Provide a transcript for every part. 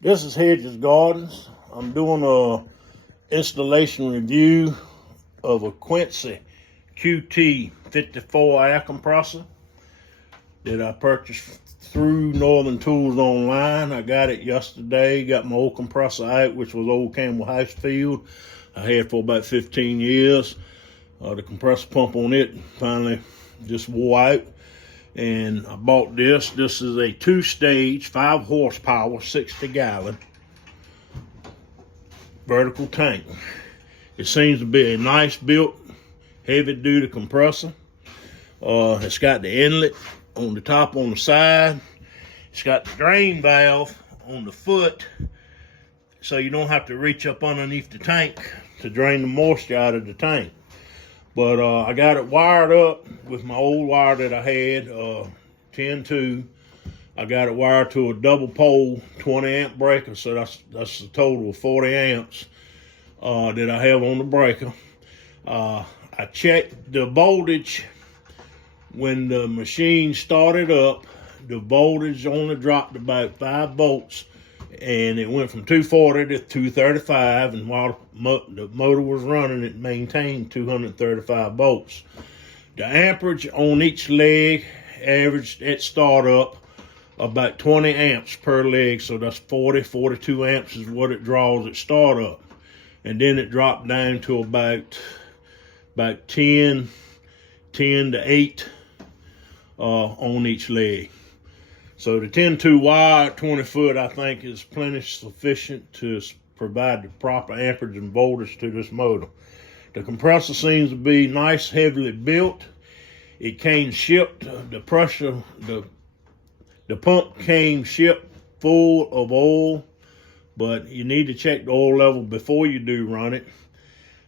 This is Hedges Gardens. I'm doing a installation review of a Quincy QT 54 air compressor that I purchased through Northern Tools online. I got it yesterday, got my old compressor out, which was old Campbell House Field. I had for about 15 years. The compressor pump on it finally just wore out. And I bought this. This is a 2-stage, 5 horsepower, 60-gallon vertical tank. It seems to be a nice built, heavy-duty compressor. It's got the inlet on the top on the side. It's got the drain valve on the foot, so you don't have to reach up underneath the tank to drain the moisture out of the tank. But I got it wired up with my old wire that I had, 10-2. I got it wired to a double pole 20 amp breaker, so that's a total of 40 amps that I have on the breaker. I checked the voltage when the machine started up. The voltage only dropped about 5 volts, and it went from 240 to 235, and while the motor was running, it maintained 235 volts. The amperage on each leg averaged at startup about 20 amps per leg, so that's 42 amps is what it draws at startup. And then it dropped down to about 10 to 8 on each leg. So the 10-2 wire, 20 foot, I think is plenty sufficient to provide the proper amperage and voltage to this motor. The compressor seems to be nice, heavily built. It came shipped, the pump came shipped full of oil, but you need to check the oil level before you do run it.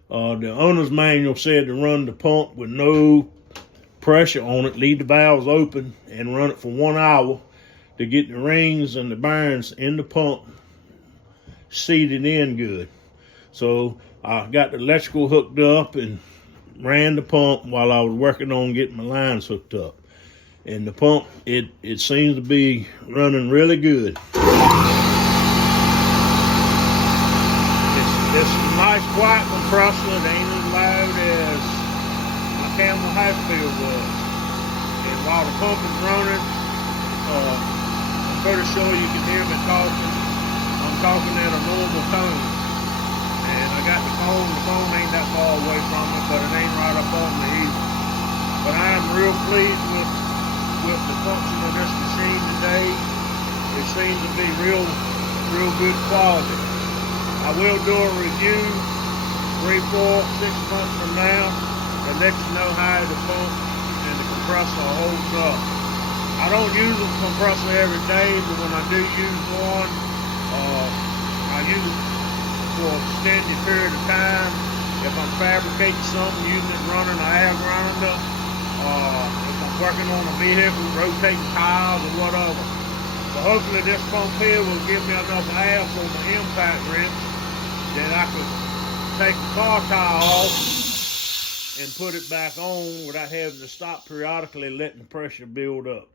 The owner's manual said to run the pump with no pressure on it, leave the valves open, and run it for 1 hour to get the rings and the bearings in the pump seated in good. So I got the electrical hooked up and ran the pump while I was working on getting my lines hooked up. And the pump, it seems to be running really good. It's a nice quiet compressor. It ain't as loud as my Campbell House Field was. And while the pump is running, I'm pretty sure you can hear me talking. I'm talking at a normal tone. And I got the phone ain't that far away from me, but it ain't right up on me either. But I am real pleased with the function of this machine today. It seems to be real good quality. I will do a review 3, 4, 6 months from now and let you know how the pump and the compressor holds up. I don't use a compressor every day, but when I do use one, I use it for an extended period of time. If I'm fabricating something, using it running an air grinder, if I'm working on a vehicle, rotating tires or whatever. So hopefully this pump here will give me enough air for the impact wrench that I could take the car tire off and put it back on without having to stop periodically letting the pressure build up.